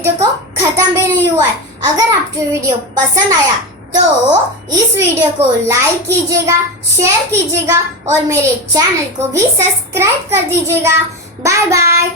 वीडियो को खत्म भी नहीं हुआ है। अगर आपको वीडियो पसंद आया तो इस वीडियो को लाइक कीजिएगा, शेयर कीजिएगा और मेरे चैनल को भी सब्सक्राइब कर दीजिएगा। Bye bye.